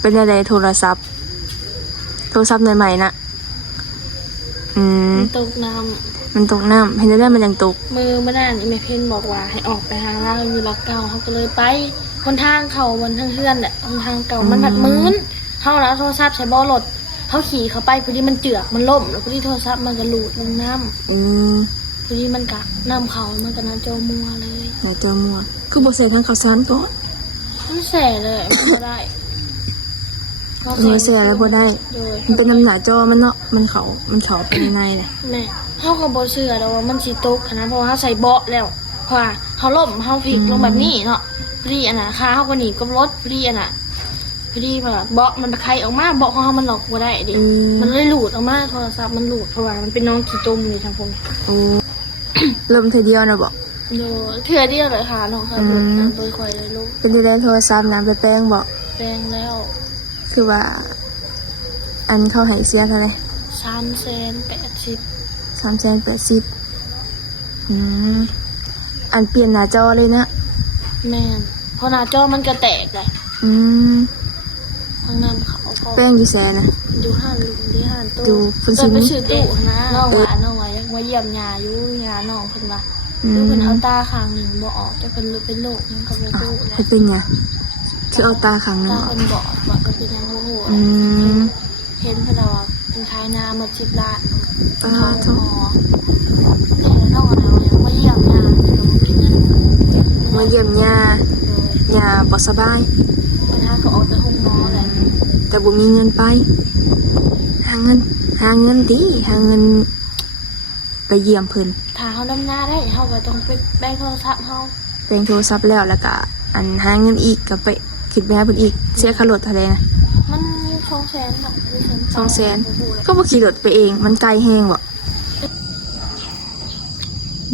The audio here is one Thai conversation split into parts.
เป็นอะไรโทรศัพท์ใหม่ๆนะตกน้มันตกน้ำเห็นได้มันยังตกมือมาด้านอีเมเพนบอกว่าให้ออกไปหาล่างอยู่ลักเก่าเขาก็เลยไปคนทางเขาบนทางเพื่อนแหละคนทางเก่ามันผัดมื้นเขาแล้วโทรศัพท์ใช้บ่อรถเขาขี่เขาไปพอดีมันเจือกมันล่มแล้วพอดีโทรศัพท์มันก็หลุดลงน้ำพอดีมันกะน้ำเขามันก็น่าโจมัวเลยน่าโจมัวคือบ่ใส่ทางข้าวสารก็มันแส่เลยไม่ได้เสียแล้วบ่ได้มันเป็นน้ำหนาจอมันเนาะมันเขาไปในเลยแม่เขาก็บ่เชื่อแล้วว่ามันสิตกนะเพราะว่าเขาใส่เบาะแล้วเพราะว่าเขาล่มเขาพลิกลงแบบนี้เนาะพอดีอันน่ะขาเขาก็หนีกับรถพอดีอันน่ะพอดีแบบเบาะมันตะไคร้ออกมาเบาะของเขามันหลอกบ่ได้ดิมันเลยหลุดออกมาโทรศัพท์มันหลุดเพราะว่ามันเป็นน้องขี้ตุ่มอยู่ทางพวกนี้ลมเธอเดียวนะบอกเถื่อเดียวเลยค่ะน้องค่ะโดยคอยเลยลูกเป็นที่ได้โทรศัพท์นะไปแป้งบอกแป้งแล้วคือว่าอันเข้าให้เสียเท่าไหร่380,000อันเปลี่ยนหน้าจอเลยนะแม่นพอหน้าจอมันก็แตกเลยทางนั้นเขาแป้งอยู่แสนนะดูห้านลุงที่ห้านตู้ดูเพิ่นไปซื้อตู้นะน้องว่ายังมาเยี่ยมยาอยู่ยาน้องเพิ่นว่าดูเพิ่นเอาตาข้างหนึ่งบ่ออกแต่เพิ่นเป็นโรคยังก็บ่รู้แล้วเป็นไงคือเอาตาข้างนึงตาเพิ่นบอดว่าก็เป็นยังบ่รู้เห็นเพิ่นว่าเป็นท้ายนาหมด10 ล้านอ๋อแต่น้องเอายังมาเยี่ยมยามาเยี่ยมยาบ่สบายปัญหาก็ออกจากห้องหมอแหละแต่บ่มีเงินไปหาเงินดิหาเงินไปเยี่ยมเพิ่นถ้าเฮาดำนาได้เฮาก็ต้องไปแบ่งโทรศัพท์เฮาแบ่งโทรศัพท์แล้วก็อันหาเงินอีกก็ไปคิดไปหาเพิ่นอีกเสียค่ารถเท่าใดนะมัน200,000น่ะ200,000ก็บ่ขี่รถไปเองมันไกลแฮงบ่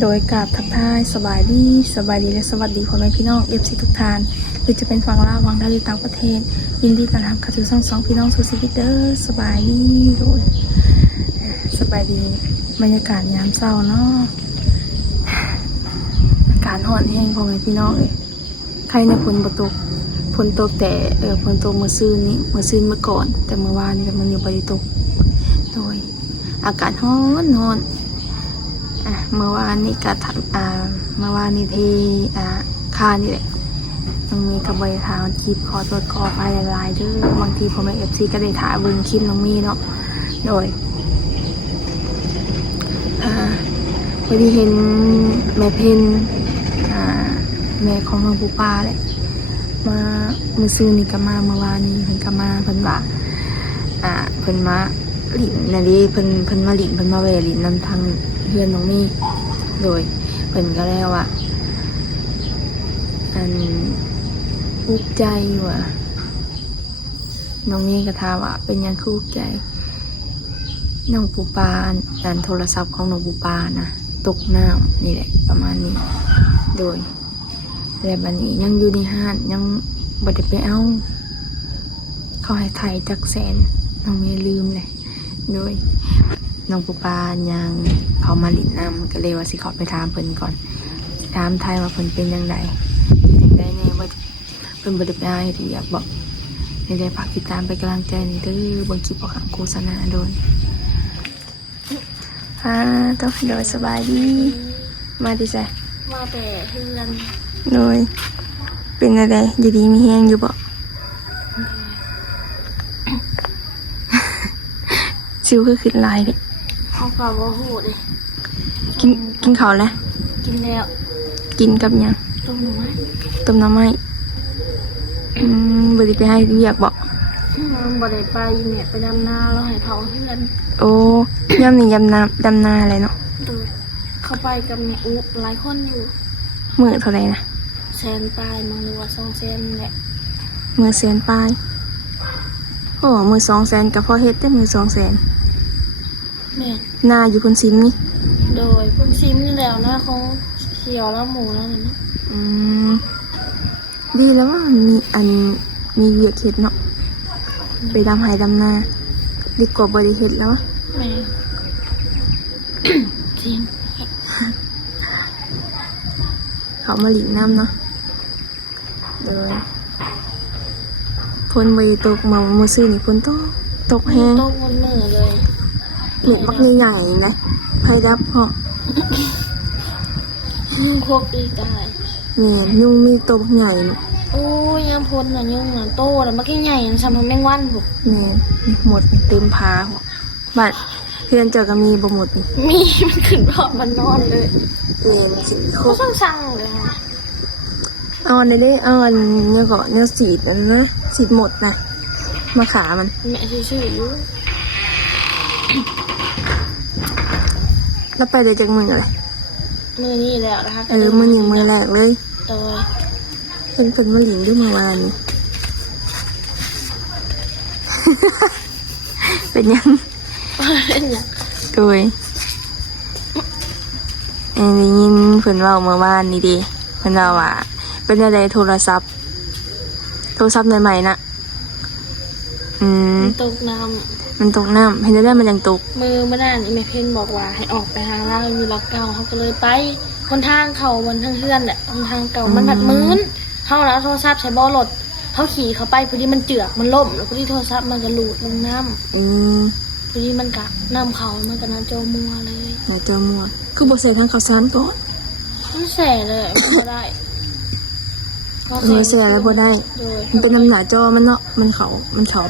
โดยกราบทักทายสบายดีและสวัสดีพ่อแม่พี่น้อง FC ทุกท่านหรือจะเป็นฝั่งลาวฝั่งไทยหรือต่างประเทศยินดีต้อนรับเข้าสู่ช่องพี่น้องสู่ชีวิตเด้อสบายดีโดยสบายดีบรรยากาศยามเช้าเนาะอากาศร้อนแห้งพ่อแม่พี่น้องใครในฝนตกแต่ฝนตกเมื่อคืนเมื่อก่อนแต่เมื่อวานนี่มันยังบ่ได้ตกโดยอากาศร้อนเมื่อวานนี่ก็เมื่อวานนี่ที่ค่านี่แหละน้องมีกับบริษัทจีบขอตรวจขอไปหลายๆเด้อบางทีพ่อแม่ FC ก็ได้ถ่ายเบิ่งคลิปน้องมีเนาะโดยพอดีเห็นแม่เพนแม่ของน้องปูปาแหละมาเมื่อคืนนี่ก็มาเมื่อวานนี้เพิ่นก็มาเพิ่นว่าเพิ่นมาหลินนั่นดิเพิ่นมาหลินเพิ่นมาแวะหลินนำทางเพื่อนน้องมีโดยเพิ่นก็แล้วอันอุกใจว่ะน้องมีก็ถามว่าเป็นยังคืออุกใจน้องปูปาอันโทรศัพท์ของน้องปูปานะตกน้ำนี่แหละประมาณนี้โดยแต่บัดนี้ยังอยู่ในห้างยังบ่ได้ไปเอาเขาให้ไทยจักแสนน้องมีลืมเลยโดยน้องปูปายังเขามาหลินน้ำก็เลยว่าสิขอไปถามเพิ่นก่อนถามไทยว่าเพิ่นเป็นยังไงแน่ว่าเพิ่นบ่ได้ไปหาเฮ็ดอยากบอกได้ฝากติดตามไปกำลังใจนี่เด้อเบิ่งคลิปบ่ขังโฆษณาโดนต้องโดยสบายดีมาดิจ้ะมาแต่เพื่อนโดยเป็นอะไรอยู่ดีมีแห้งอยู่บ่ชิวคือขึ้นลายเลยเขาก็บ่ฮู้เด้กินข้าวแล้วกินแล้วกินกับหยังต้มหน่อไม้บ่ได้ไปให้เรียกบ่บ่ได้ไปแม่ไปดำนาแล้วให้เผาเพื่อนโอ้ย่ำนี่ดำนาอะไรเนาะเข้าไปกับแม่อุ๊หลายคนอยู่มื้อเท่าไหร่นะ100,000ปลายมั้งหรือว่า200,000แหละมื้อ100,000ปลายโอ้มื้อ200,000ก็พอเฮ็ดแต่มื้อ200,000แม่นาอยู่พุ่นซิมนี่โดยพุ่นซิมนี่แล้วนะของเขียวแล้วหมูแล้วนี่ดีแล้วว่ามีเวียกเฮ็ดเนาะไปดำไห้ดำนาดีกว่าบ่ได้เฮ็ดแล้วแม่จริงเขามาหลิงน้ำเนาะโดยฝ ฝนบ่ได้ตกมามื้อซื่อนี่ฝนตกแฮง ตกบนมือเลย เม็ดบักใหญ่ๆนะไผดับเหาะ พวกอีกได้ แม่นยุงมีตัวบักใหญ่ โอ้ยยามพ้นน่ะยุ่งน่ะโตน่ะมันก็ใหญ่สำหรับแมงวันพวก แม่นหมดเต็มพาหัวบัดเพื่อนเจ้าก็มีบ่หมดนี่ มีมันขึ้นรอบมันนอนเลย แม่นสิโค เขา ตร สั่งเลยค่ะ เอาอันนี้เอาอันเนี่ยก็เนี่ยสีดอันนั้นนะสีดหมดนะมาขามัน แม่ชื่ออยู่ แล้วไปได้จากมืออะไร มือนี่แล้วนะคะ มือหนึ่งมือแรกเลย โดย เป็นมะหลิงด้วยเมื่อวานนี้ เป็นยัง เป็นอย่าง โดยได้ยินเพิ่นเว้าเมื่อวานนี่เดิเพิ่นเว้าว่าเป็นอะไรโทรศัพท์ใหม่ๆนะอืม ตกน้ มันตกน้ำเห็นได้มันยังตก ำมือไม่ได้นี่แม่เพ่นบอกว่าให้ออกไปหาเราอยู่รักเก่าเขาก็เลยไปคนทางเขาบนทางเพื่อนแหละคนทางเก่ามันผัดมืนเขาแล้วโทรศัพท์ใช้บอรถเขาขี่เขาไปพอดีมันเจือกมันล่มแล้วพอดีโทรศัพท์มันก็หลุดลงน้ำ อืม พอดีมันกะน้ำเขามันก็น้ำโจมัวเลย อย่าเจอมัวคือบ่ใส่ทางข้าวสารก่อน มันแสเลยมันก็ได้ เสียแล้วบ่ได้ โดย มันเป็นน้ำหนาจอมันเนาะมันเขา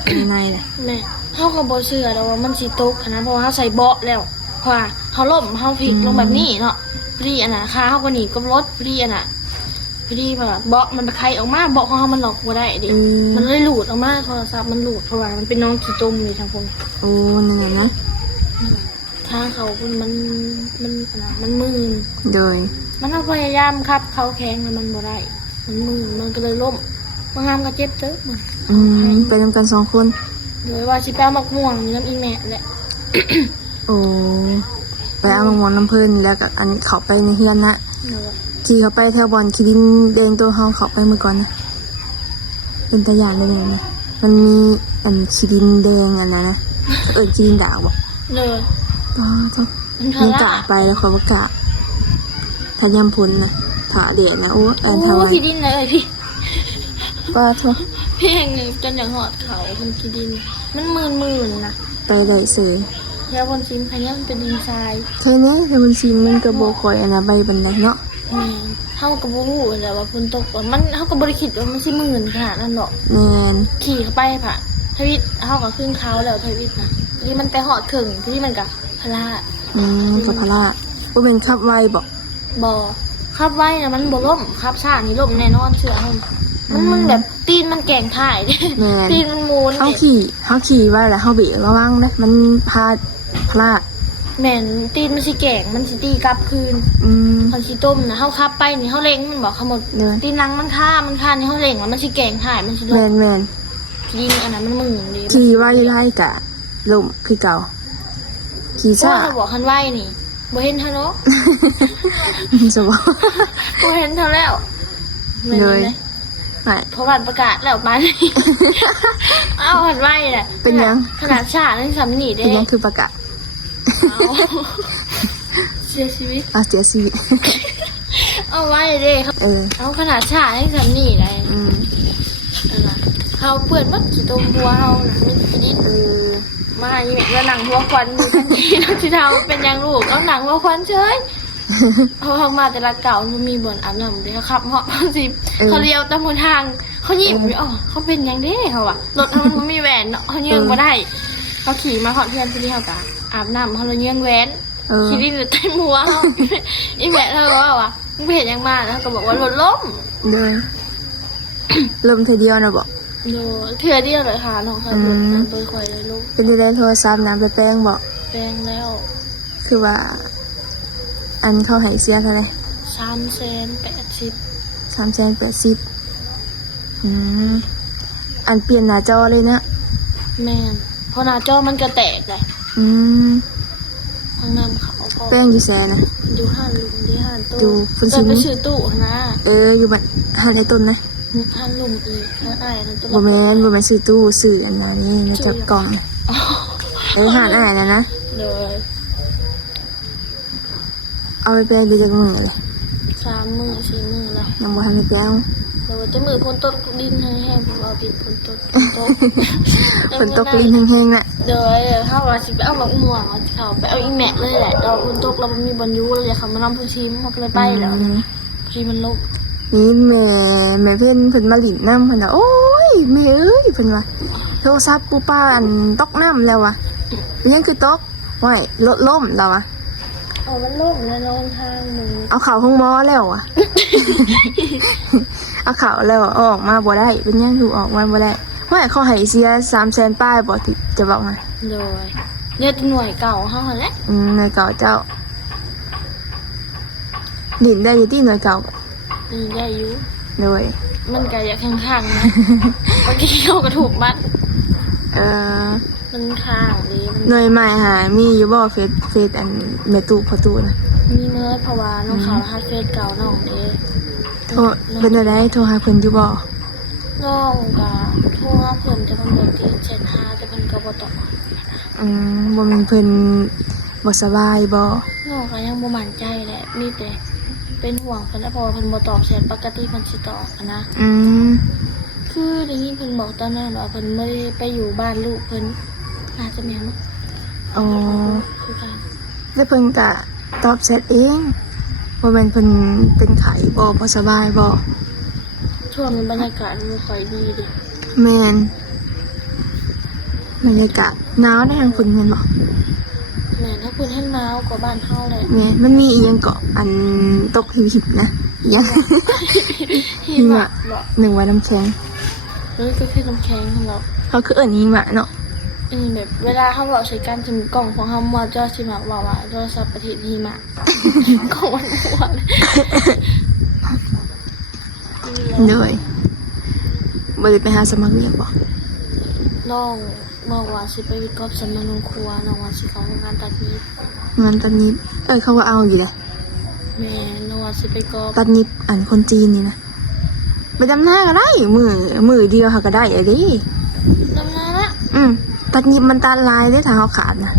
ไปในเลย แม่เขาก็บ่เชื่อแล้วว่ามันสิตกขนาดเพราะว่าเขาใส่เบาะแล้วเพราะว่าเขาล่มเขาพลิกลงแบบนี้เนาะพอดีอันน่ะขาเขาก็หนีกับรถพอดีอันน่ะพอดีแบบเบาะมันไปไขออกมาเบาะของเขามันหลอกบ่ได้ดิมันเลยหลุดออกมาโทรศัพท์มันหลุดเพราะว่ามันเป็นน้องขี้ตุ่มอยู่ทางพง โอ้นั่นแหละนะ ทางเขามันอันน่ะมันมืน โดย มันเอาพยายามครับเขาแข็งแล้วมันบ่ได้มันมืนมันก็เลยล่มบางงามก็เจ็บเติบมัน ไปนำกัน2 คน เลยว่าสิแป้วมักม่วงนี่น้ำอีแม่แหละ โอ้ไปเอามามอนน้ำเพิ่นแล้วก็อันเขาไปในเฮือนนะ เดี๋ยว ขี่เขาไปเธอบอลขี่ดินแดงตัวเฮาเขาไปเมื่อก่อนนะเป็นตะยานเลยนะมันมีอันขี่ดินแดงอันนั้นนะขี่ดินดาวบ่ เลย อ๋อจ้ะ มันทะ ยัง ละ กะไปแล้วเขาบ่กะถ้ายำพุนนะถาเดียนะโอ้อันทา โอ้ ไว้ ขี้ดินเลยพี่ ป้าทุก เพียงหนึ่งจนอย่างหอดเขาคนขี้ดิน มันมืนนะ ไปได้เสือ แล้วบนซิมใครเนี้ยมันเป็นดินทราย เคยเนี่ยแต่มันซีนมันกระโบคอยอันนะใบบันไดเนาะ แม่เท่ากับบู๊แต่ว่าฝนตกมันเท่ากับบริคิดว่ามันสิมื่นขนาดนั้นหรอก แมน ขี่เข้าไปผ่านทวิตเท่ากับขึ้นเขาแล้วทวิตนะที่มันไปหอดถึงที่มันกับพลา กับพระราว่าเป็นขับไวบอก บอขับไว้นะมันบ่ล่มขับซ่านี่ล่มแน่นอนเชื่อให้มันแบบตีนมันแก่งถ่าย แมน ตีนมันมูน เขาขี่ไว้แล้วเขาเบรกระวังนะมันพาพลาด แม่นตีนมันสิแก่งมันสิตีกลับคืน เขาสิต้มนะเขาขับไปนี่เขาเล็งมันบอกเขาหมด เดิน ตีนหลังมันฆ่านี่เขาเล็งว่ามันสิแก่งถ่ายมันสิล แม ง น ยิงอันนั้นมันมึนดี ขี่ไว้ได้กะลมคือเก่าขี่ ซ่า ซ่า เขาบอกคันไหวนี่บ่เห็นเท่าเนาะ สบาย บ่เห็นเท่าแล้วแม่น เลย ไหม ไม่ เพราะวันประกาศแล้วมานี่ อ้าวคันไหวน่ะ เป็นยัง ขนาดชานั่นสำนีเด้ เป็นยังคือประกาศ เอาเสียชีวิต เสียชีวิต เอาไว้เด้ เอาขนาดชานั่นสำนีได้นั่นล่ะเขาเปิดมัดกี่ตัวบัวเฮาน่ะมันสิดิ มาอีแม่ก็หนังหัวควันอยู่ทันทีที่เท้าเป็นยังลูกเอาหนังหัวควันเฉยเขามาแต่ละเก่ามันมีบ่อนอาบน้ำเดี๋ยวเขาขับเหาะเขาสิเขาเลี้ยวตามบนทางเขาหยิบอยู่อ๋อเขาเป็นยังเด้เขาอะรถมันมีแหวนเนาะเขาเยื่องมาได้เขาขี่มาขอเทียนไปที่เขากะอาบน้ำเขาเลยเยื่องแหวนขี่ดินเลยเต็มหัวเขาอีแม่เขาบอกว่ามึงไปเห็นยังมาแล้วก็บอกว่ารถล้ม เลยลมเธอเดียวนะบอก โดเถื่อเดียวเลยค่ะน้องค่ะรถโดยคอยเลยลูก เป็นได้โทรศัพท์นะไปแป้งบอก แปลงแล้ว คือว่า อันเขาให้เสียเท่าไหร่ 380 380อันเปลี่ยนหน้าจอเลยนะ แม่นเพราะหน้าจอมันก็แตกเลย อืม ทางน้ำเขาก็ แป้งอยู่แสนนะ ดูห้านลุมดูห้านตู้ ดูฟุ้น แต่ ชิ้น ไปชื่อตู้นะ อยู่บัดหาในต้นนะ ห้านลุมอีกห้านอ้ายนั่นตัว บ่แม่นซื้อตู้ซื้ออันนั้นนี่มาจากกล่องนะ อ๋อ หาอ้ายนะ เลย เอาไปแป้งดีจังมือเลย 3 มื้อ 4 มื้อแล้ว ยังบ่ทันได้แป้ง เดี๋ยวจะมือพ้นต้นดินให้แห้งเพราะว่าผิดพ้นต้น ฝนตกลิ้นแห้งๆน่ะ เดี๋ยวถ้าว่าสิไปเอาบักม่วงเขาไปเอาอีแม่เลยแหละดอกพ้นตกเรามีบอลยูเลยเขามานำผู้ชิมเขาก็เลยไปแล้วพี่มันลบ นี่แม่เพิ่นมาหลินน้ำเพิ่นน่ะโอ้ยแม่เอ้ยเพิ่นว่าโทรศัพท์ปูป้าอันตกน้ำแล้วว่ะยังคือตกห้อยรถล้มแล้วว่ะ มันลบแล้วนอนทางมึง เอาเข่าห้องหมอแล้วอ่ะ เอาเข่าแล้วออกมาบ่ได้เป็นยังถูกออกมาบ่ได้ว่าเขาให้เสีย300,000ป้ายบ่ที่จะบอกมา โดยเนี่ยหน่วยเก่าเขาแหละ ในเก่าเจ้าหลินได้อยู่ที่หน่วยเก่า นี่ได้อยู่ เลย มันก็อยากข้างๆนะเมื่อกี้เขาก็ถูกมัด เอ่อ มันข้างดีมัน หน่วยใหม่หามีอยู่บ่เฟซอันแม่ตู้พ่อตู้นะ มีเนื้อเพราะว่าน้องเขารหัสเฟซเก่าน้องเด้ โทรเป็นอะไรโทรหาเพิ่นอยู่บ่ น้องก็โทรหาเพิ่นจะมันบอกที่เจ็ดห้าแต่เพิ่นก็บ่ตอบ บ่แม่นเพิ่นบ่สบายบ่ น้องก็ยังบ่มั่นใจแหละมีแต่เป็นห่วงเพิ่นแล้วเพราะว่าเพิ่นบ่ตอบแชทปกติเพิ่นสิตอบนะ อืม คือได้ยินเพิ่นบอกตอนนั้นว่าเพิ่นไม่ได้ไปอยู่บ้านลูกเพิ่นอาจจะแม่นเนาะ อ๋อ คือกัน แล้วเพิ่นก็ตอบแชทเองบ่แม่นเพิ่นเป็นไข้บ่สบายบ่ ช่วงนี้บรรยากาศมันบ่ค่อยดีดิ แม่นบรรยากาศหนาวได้ทางเพิ่นแม่นบ่ แม่นถ้าเพิ่นให้หนาวกว่าบ้านเฮาแหละ แม่นมันมีอีหยังเกาะอันตกหินๆนะอีหยัง หิมะบ่ หนึ่งว่าน้ำแข็ง นี่ก็คือน้ำแข็งของเรา เขาคือเอิ้นหิมะเนาะ แบบเวลาเฮาเว้าใส่กันจะมีกล่องของเฮามาเจ้าสิมาว่าโทรศัพท์ประเทศหิมะ กล่องมันม่วน เลยบ่ได้ไปหาสมัครเรียนบ่ น้องบอกว่าสิไปวิกอบสำนักงานครัวน้องว่าสิเข้างานตัดนิบ งานตัดนิบเขาว่าเอาอยู่เลย แม่น้องว่าสิไปกอบ ตัดนิบอันคนจีนนี่นะไปดำหน้าก็ได้มือเดียวเขาก็ได้ไอ้ดิ ดำนาละ ตัดนิบมันตัดลายได้ทางเขาขาดนะ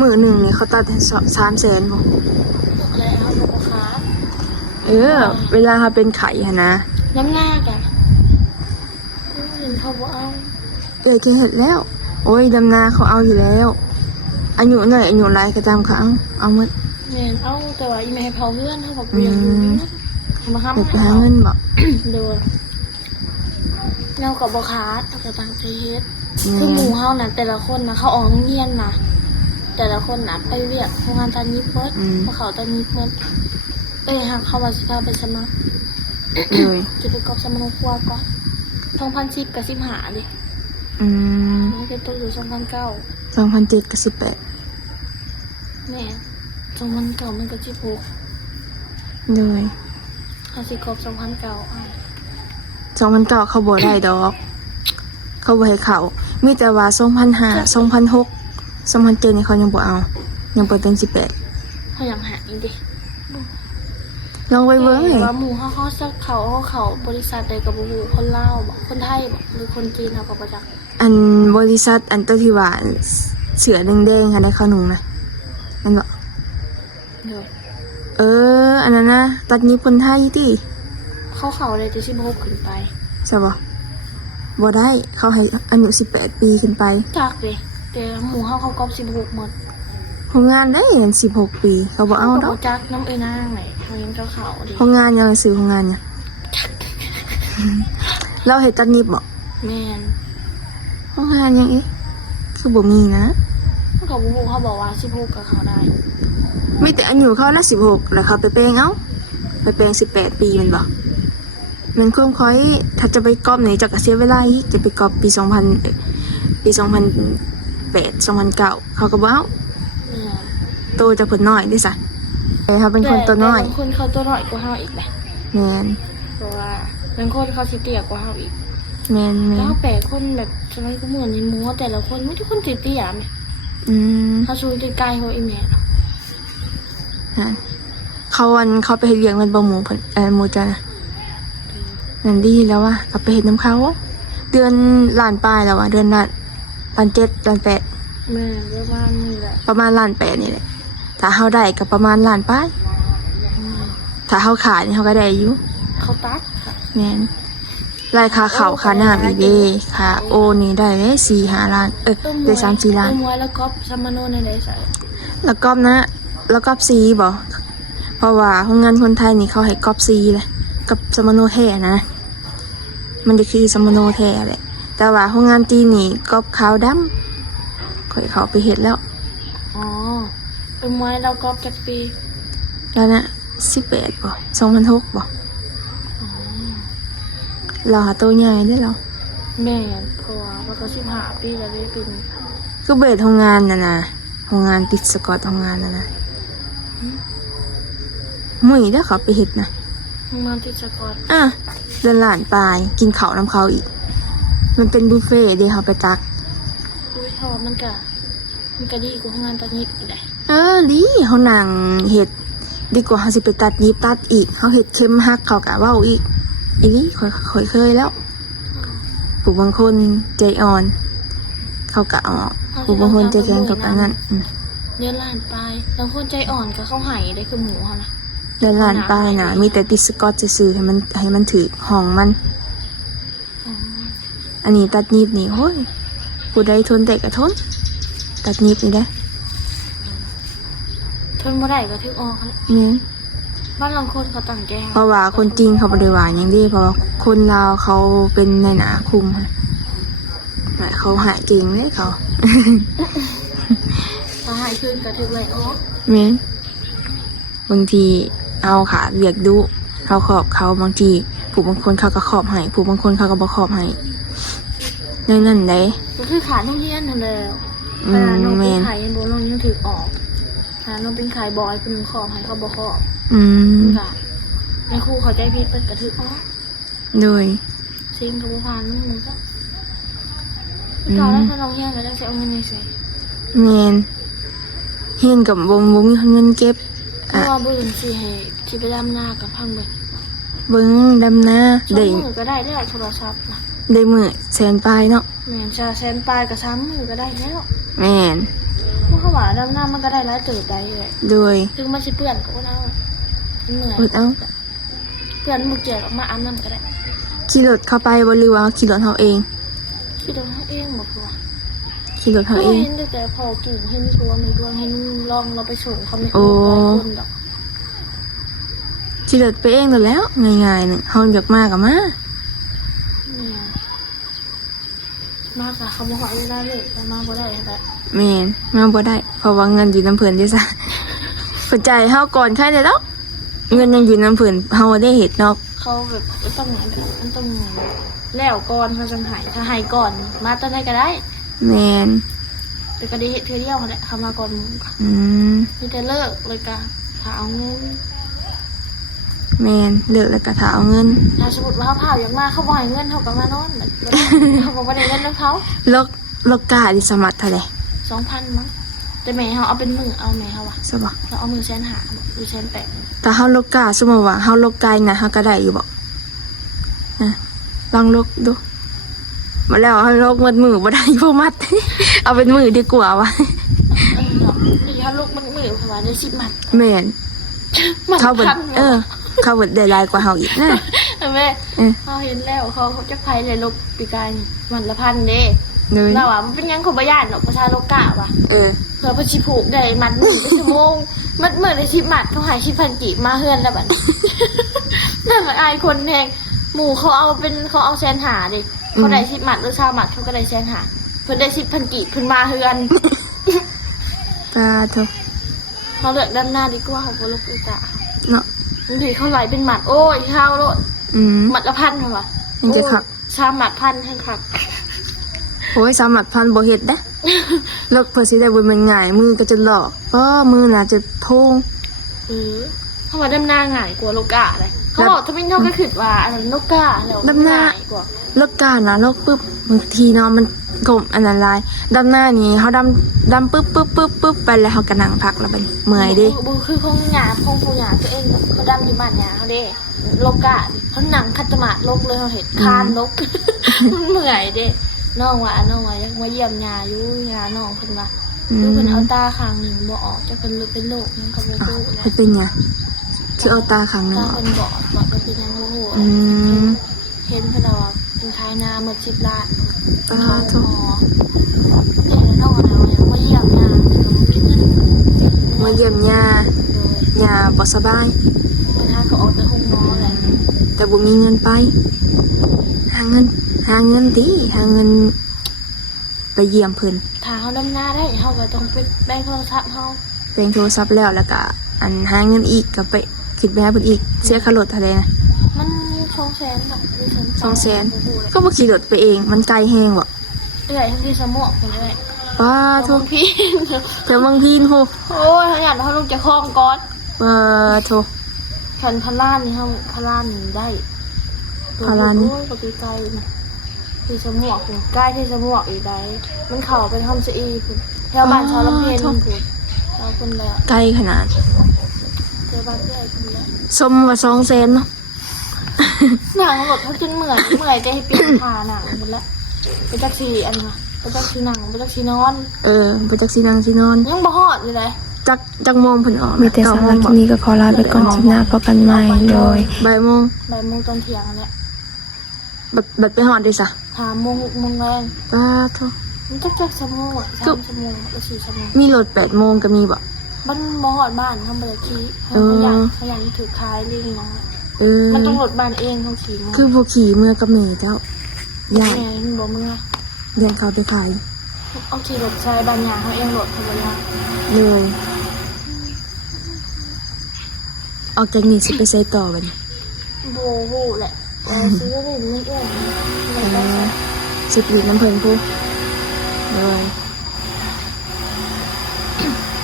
มือหนึ่งเนี่ยเขาตัด300,000บ่ แล้วบอกว่าครับ เวลาเขาเป็นไข่ฮะนะ น้ำหน้ากะเห็นเขาบอกเอา เคยเห็นแล้ว โอ้ยดำนาเขาเอาอยู่แล้วอายุหน่อยอายุหลายก็ตามเขาเอาหมด แม่นเอาแต่ว่าอีแม่ให้เผาเพื่อนเขาบอกเปลี่ยนอยู่นี่มาห้าม เด็กไปหาเงินบ่ โดนเรากับบอคาร์เรากับต่างประเทศ แม่ คือหมู่เฮานะแต่ละคนนะเขาออกโรงเรียนนะแต่ละคนนะไปเรียกโรงงานตอนนี้เพิ่นเพราะเขาตอนนี้เพิ่นหากเขาว่าสิพาไปสมัคร เลย จะไปกอบสมนครัวก่อน2010กับ15ดิ มันเป็นตัวอยู่2009 2007กับ18แม่2009มันก็16เลย เขาสิกอบ2009อ่ะ 2009เขาบ่ได้ดอก เขาบ่ให้เขามีแต่ว่า2005 2006 2007นี่เขายังบ่เอายังเปิดเป็น18 เขาอยากหาอีกดิ ลองไปเบิ่ง แต่ว่าหมู่เขาสักเขาบริษัทใดกับบ่ฮู้คนลาวบ่คนไทยบ่หรือคนจีนเขาก็บ่จัก อันบริษัทอันตัวที่ว่าเสือแดงๆค่ะได้เข้าหนุ่งนะนั่นบ่ เด้อ อันนั้นนะตัดนี้คนไทยติ เขาเลยจะ16ขึ้นไป ใช่บ่บ่ได้เขาให้อายุ18 ปีขึ้นไป จักเด้แต่หมู่เขากอบ16หมด โรงงานได้เห็น16 ปีเขาบ่เอาดอก บ่จักน้ำเอ้ยนางไหนเขายังเขาดิ โรงงานยังซื้อโรงงานเนี่ยเราเฮ็ดตัดนี้บ่ แม่น โรงงานยังอีกคือบ่มีนะ เขาบ่ฮู้เขาบอกว่า16กับเขาได้ มีแต่อายุเขาละ16แล้วเขาไปแปลงเอาไปแปลง18 ปีแมันบ่มันความค่อยถ้าจะไปกอบนี่จะก็เสียเวลาอีกจะไปกอบปี2008 2009เขาก็บ่เอา แม่น โตจะเพิ่นน้อยเด้ซะเขาเป็นคนตัวน้อย แต่บางคนเขาตัวน้อยกว่าเฮาอีกแหละ แม่น เพราะว่าบางคนเขาสิเตี้ยกว่าเฮาอีก แม่น แล้วแปลกคนแบบสมัยก็เหมือนในหมู่แต่ละคนไม่ทุกคนเตี้ยๆแม่ อืม เขาสูงใกล้ๆเขาอีแม่ ฮะเขาไปเฮ็ดเลี้ยงมันบ่หมูเพิ่นหมูจ้ะนะนั่นดีแล้วว่ะกลับไปเฮ็ดน้ำเขาเดือนล้านปลายแล้วว่ะเดือนละล้าน7ล้าน8 แม่เรียกว่านี่แหละ ประมาณล้าน8นี่แหละถ้าเฮาได้ก็ประมาณล้านปลายถ้าเฮาขายนี่เฮาก็ได้อยู่ เขาตัดค่ะ แม่น รายค่าข้าวค่าน้ำอีกเด้ค่าโอนี่ได้เด้4-5 ล้านได้3-4 ล้าน มวยแล้วก็ซัมมาโนในไหนใส่ แล้วก็นะแล้วก็ซีบ่เพราะว่าโรงงานคนไทยนี่เขาให้ก๊อปซีเลยกับสมโนแท้นะมันจะคือสมโนแท้แหละแต่ว่าโรงงานจีนนี่ก๊อปขาวดำข่อยเขาไปเฮ็ดแล้ว อ๋อเป็นมวยแล้วก็จักปี แล้วนะ18บ่2006บ่เราหาตัวใหญ่ได้แล้ว แม่นเพราะว่ามันก็15 ปีแล้วได้เป็น คือเบสโรงงานน่ะนะโรงงานติดสกอตโรงงานน่ะนะมื้อนี้ได้เขาไปเฮ็ดนะ มาติดสกอต เดินหลานปลายกินข้าวน้ำเขาอีก มันเป็นบุฟเฟ่ต์เดี๋ยวเขาไปตัก ดูชอบมันก็ดีกว่างานตอนนี้อีกได้ ดีเขานั่งเฮ็ดดีกว่าเขาสิไปตัดยิบตัดอีกเขาเฮ็ดเข้มฮักเขากะเว้าอีกอีนี่ค่อยเคยแล้วผู้บางคนใจอ่อน เขากะออกผู้บางคนใจแข็งกับอันนั้น เดินล้านไปบางคนใจอ่อนก็เข้าหายได้คือหมูเขานะ เดินหลานปลายน่ะมีแต่ติดสกอตซื่อๆให้มันถือห้องมัน อ๋อ อันนี้ตัดยิบนี่โห้ยผู้ใดทนแต่ก็ทนตัดยิบนี่ได้ ทนบ่ได้ก็ทึกออกแล้ว แม่น บ้านบางคนเขาตั้งใจ เพราะว่าคนจริงเขาบ่ได้ว่าหยังเดีเพราะว่าคนลาวเขาเป็นในหนาคุมค่ะเขาหายเก่งเลยเขา ถ้าหายขึ้นก็ทึกเลยอ๋อ แม่นบางทีเอาขาเรียกดุเขาขอบเขาบางทีผู้บางคนเขาก็ขอบให้ผู้บางคนเขาก็บ่ขอบให้นั่นได้ ก็คือขาโรงเรียนนั่นแหละ อื ขนาดน้อง แม่ เป็น น ขายยังโดนน้องยังถือออกขนาดน้องเป็นขายบอยเป็นขอบให้เขาบ่ขอบ อืม ค่ะในครูเขาใจผิดเป็นกระทึกออก โดย ซิงกับบ่ผ่านนู่นก็ต่อแล้วถ้าน้องเฮียนก็ได้ใช้เอาเงินในใส่ แม่นเฮียนกับบ่มีเงินเก็บ เพราะว่าบื้นสิให้ที่ไปดำนากับพังเบิด เบิ่งดำนา ช่ว ได้ งมือก็ได้แล้วโทรศัพท์นะ ได้มื้อแสนปลายเนาะ แม่นจะแซนปลายกับ3 มือก็ได้แล้ว แม่น เมื่อเขาว่าดำนามันก็ได้หลายเติบได้เลย โดย ถึงมันสิเปื้อนก็บ่เอามันเหนื่อย อดเอา เปื้อนมุกเจียออกมาอาบน้ำก็ได้ ขี่รถเข้าไปบ่หรือว่าขี่รถเฮาเอง คิดเอาเองบ่คือว่า ขี่รถ เขา เฮาเอง เห็นแต่พอกิ่งเห็นตัวไม่ดวงเห็นลองเราไปส่งเขาไม่ โอ้ หลายคนดอก ขี่รถไปเองนั่นแหล้วง่ายๆนึงเฮาอยากมาก็มา เนี่ยมากค่ะเขาบอกว่าเวลาเลยแต่มาบ่ได้แต่ แม่นมาบ่ได้เพราะว่าเงินอยู่น้ำเพิ่นเด้ซะ เพิ่นจ่ายเฮาก่อนใครได้แล้วเงินยังอยู่น้ำเพิ่นเฮาได้เฮ็ดเนาะ เขาแบบต้องไหนแบบมันต้องแล้วก่อนเขาจังหายถ้าหายก่อนมาตอนไหนก็ได้ แม่น แต่ก็ได้เฮ็ดเทื่อเดียวแหละเขามาก่อนหมู่ค่ะ อืม มีแต่เลิกเลยก็ถ้าเอาเงิน แม่นเลิกแล้วก็ถ้าเอาเงิน ถ้าสมมติว่าเขาเผาอย่างมากเขาบ่ให้เงินเขาก็มานอนแบบบ่ได้เขาก็บ่ได้เงินของเขา ลกกาดิสมัครเท่าใด 2,000มั้งแต่แม่เขาเอาเป็นมือเอาแม่เขาว่ะ ใช่บ่ เราเอามือแสนหาหรือแสนแปด ถ้าเฮาลกกาสมมุติว่าเฮาลกกายน่ะเฮาก็ได้อยู่บ่นะลองลกดูมาแล้วเฮาลกหมดมือบ่ได้บ่มัด เอาเป็นมือดีกว่าว่ะ นี่เขาลูกมันมือประมาณได้10 มัด แม่น มัด เขาเบิด พัน เขาเบิดได้หลายกว่าเฮาอีกนะ แม่ เออ เขาเห็นแล้วเขาจะไผเลยลบปีกายนี่มันละพันเด้ เลย เราอ่ะมันเป็นหยังของบ่ย่านดอกประชาโลกะว่ะ เออ เผื่อเพนสิผูกได้มัดหนึ่งเป็นชั่วโมงมัดเหมือนได้10 มัดเขาหาย10,000กีบมาเฮือนแล้วบัดนี้ นั่นมันอายคนแทงหมู่เขาเอาแสนหาดิเขาได้10 มัดหรือ20 มัดเขาก็ได้แสนหาเพิ่นได้10,000กีบเพิ่นมาเฮือน ตาเถอะ เขาเลือกด้านหน้าดีกว่าเขาบ่ลบอุตะ เนาะ บางทีเขาไหลเป็นหมัดโอ้ยข้าวโลด อืม หมัดละพันเหรอวะ มันจะขับ ชามหมัดพันแห่งคัก โอ้ยสามัดพันบ่เฮ็ดเด้แล้วเพิ่นสิได้บุญมันง่ายมือก็จะหลอกก็มือน่าจะโพง เขาว่าดำหน้าง่ายกว่าโลกะเลยเขาบอกถ้าไม่นอกก็คือว่าอันนั้นโลกะแล้ว ดำหน้า ง่ายกว่า ลกกานะลกปึ๊บบางทีเนาะมันกลมอันนั้นลายดำหน้านี่เฮาดำปึ๊บไปแล้วเฮาก็นั่งพักแล้วบัดนี้เมื่อยเด้ บูคือคงหยาคงผู้หยาตัวเองเขาดำที่บ้านหยาเขาเด้โลกะเขาหนังคัตตมาโลกเลยเขาเห็นคานโลก มันเมื่อยเด้น้องว่ายังมาเยี่ยมหยาอยู่หยาน้องเพิ่นว่า คือเพิ่นเอาตาข้างหนึ่งบ่ออกจะเพิ่นเป็นโรคหยังก็บ่รู้แหล้ เพิ่นเป็นหยังคือเอาตาข้างหนึง ตา ออก เพิ่นบอดก็เป็นหยังบ่รู้ อืม เห็นเพิ่นเอาว่า เป็นขายนาหมด10 ล้าน อ้า เขา ทุ หมอเด็กน้องอะไรเนี่ยมาเยี่ยมงานแต่ก็ไม่มีเงิน มาเยี่ยมยาบ่สบาย แต่ถ้าเขาออกไปห้องหมอแหละ แต่บ่มีเงินไป หาเงินหาเงินไปเยี่ยมเพิ่น ถ้าเขาดำนาได้เขาก็ต้องไปแบ่งโทรศัพท์เขา แบ่งโทรศัพท์แล้วก็อันหาเงินอีกก็ไปคิดไปหาเพิ่นอีกเสียค่ารถเท่าใดนะ มัน200,000แบบ200,000ก็บ่ขี่รถไปเอง มันไกลแฮงบ่ เอื่อยทั้งที่สมองคนเลย ป้า ทุ ทุ กพี่ เธอบางทีนโห โอ้ยเขาอยากเขาลูกจะคล้องก้อน โท พันล้านนี่เขาพันล้านนี่ได้ พันล้านนี่ โอ้ยปกติไกลนะที่สมองใกล้ที่สมองอีกได้มันเข่าเป็นคำซีพุ่นแถวบ้านชาวลำเพนพุ่นเราคนแล้ว ไกลขนาด เจอบ้านเพื่อนคนแล้ว สมว่า200,000เนาะ หนังหมดเขาจนเมื่อยจะให้ปีนผ่าหนังหมดแล้วไปจักซีอันนี้ไปจักซีหนังไปจักซีนอน บ่จักสินั่งสินอน ยังบ่ฮอดอยู่เลย จักโมงเพิ่นออก มีแต่สำหรับคลิปนี้ก็ขอลาไปก่อนคลิปหน้าพบกันใหม่โดย บ่ายโมง บ่ายโมงตอนเที่ยงเนี่ย บัดไปฮอดได้ซะ 3 โมง 6 โมงแรง ป้าโท มันจักชั่วโมง3 ชั่วโมงหรือ4 ชั่วโมง มีรถ8โมงก็มีบ่ มันบ่ฮอดบ้านทำบ่ได้ขี่ เออ เขาอยากถือคายลิงเนาะ เออ มันต้องรถบ้านเองเขาขี่มา คือบ่ขี่เมื่อกับแม่เจ้าย่า ไงมันบ่เมื่อ เลี้ยงเขาไปขาย เอาขี่รถใช้บางอย่างเขาเองรถเขาบ่ยาก เลยออกจากนี่สิไปใส่ต่อบัดนี้ โบหูแหละซื้อได้ไม่เอื้อไม่ได้ใช้ สิปลีกน้ำเพิ่นพูเลย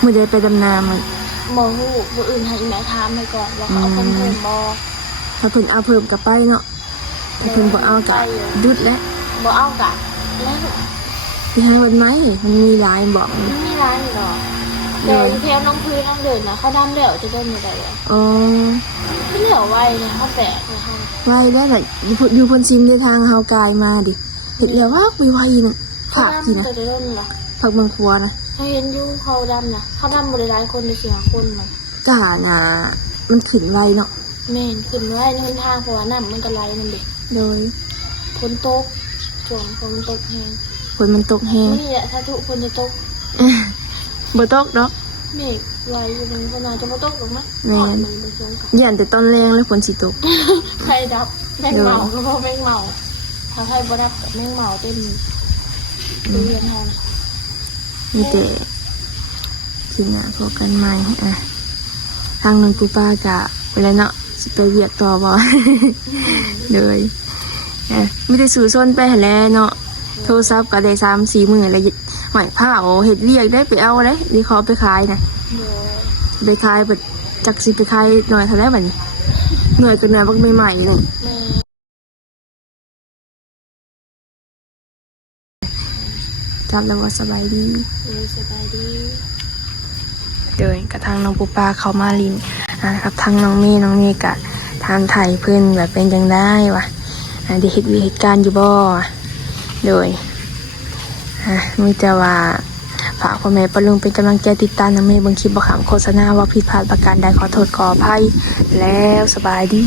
มื้อใดไปดำนามัน บ่หูบ่อื่นให้แม่ถามไปก่อนว่าเขาเอาเพิ่มบ่ ถ้าเพิ่นเอาเพิ่มก็ไปเนาะถ้าเพิ่นบ่เอาก็ดุดแล้ว บ่เอากะแล้ว สิให้วันไหนมันมีหลายบอก มันมีร้านอยู่หรอแต่แถวน้องพื้นน้องเดินนะเขาดำเหลวจะเดินอยู่ได้เลย อ๋อ ไม่เหลวไวเนี่ยเขาแปะเลยค่ะ ไว้แล้วน่ะอยู่พ้นชิมในทางเฮากายมาดิเฮ็ดแล้วว่าไวๆน่ะ เขา ผักสิ ดำ นะ จะเดินเหรอ ผักเมืองครัวนะ เขาเห็นอยู่เขาดำนะเขาดำบริหลายคนเลย4 คนมัน กาน่ะมันขึ้นไวเนาะ แม่นขึ้นไว้ในหนทางเพราะว่าน้ำมันก็ไหลนั่นเด็ก โดย ฝนตกช่วงฝนตกแห้ง ฝนมันตกแฮง นี่แหละถ้าทุกคนจะตก บ่ตกดอก เมฆไหลอยู่มันก็น่าจะมาตกหรอกมั้ย แม่น มันเป็นช่วงกัน ย่านแต่ตอนแรงแล้วฝนสิตก ใครดับแมงเมาก็เพราะแมงเมาถ้าใครบ่ดับกับแมงเมาเต็มตู้เรียนเฮานะ มีแต่ทีหน้าพบกันใหม่อ่ะทางนนปูป้ากะไปแล้วเนาะสิไปเวียกต่อบ่ เลยมีแต่สู่ซนไปหั่นแหละเนาะโทรศัพท์ก็ได้3-4 มื้อแล้วหมายผ้าเอาเฮ็ดเวียกได้ไปเอาเด้ดีขอไปขายน่ะ เดี๋ยว ไปขายแบบจักสิไปขายหน่อยเท่าไหร่บัดนี้หน่วยก็หน่วยบักใหม่ๆเลย แม่ จับแล้วว่าสบายดี สบายดี เดินกับทางน้องปูปาเขามาลินนะครับทางน้องเมย์กะทางไทยเพื่อนแบบเป็นจังได้วะเดี๋ยวเหตุการณ์อยู่บ่โดยมีแต่ว่าฝากพ่อแม่ปะลุงเป็นกำลังใจติดตามน้องเมย์บางคลิปบ่ขำโฆษณาว่าผิดพลาดประการใดขอโทษขออภัยแล้วสบายดี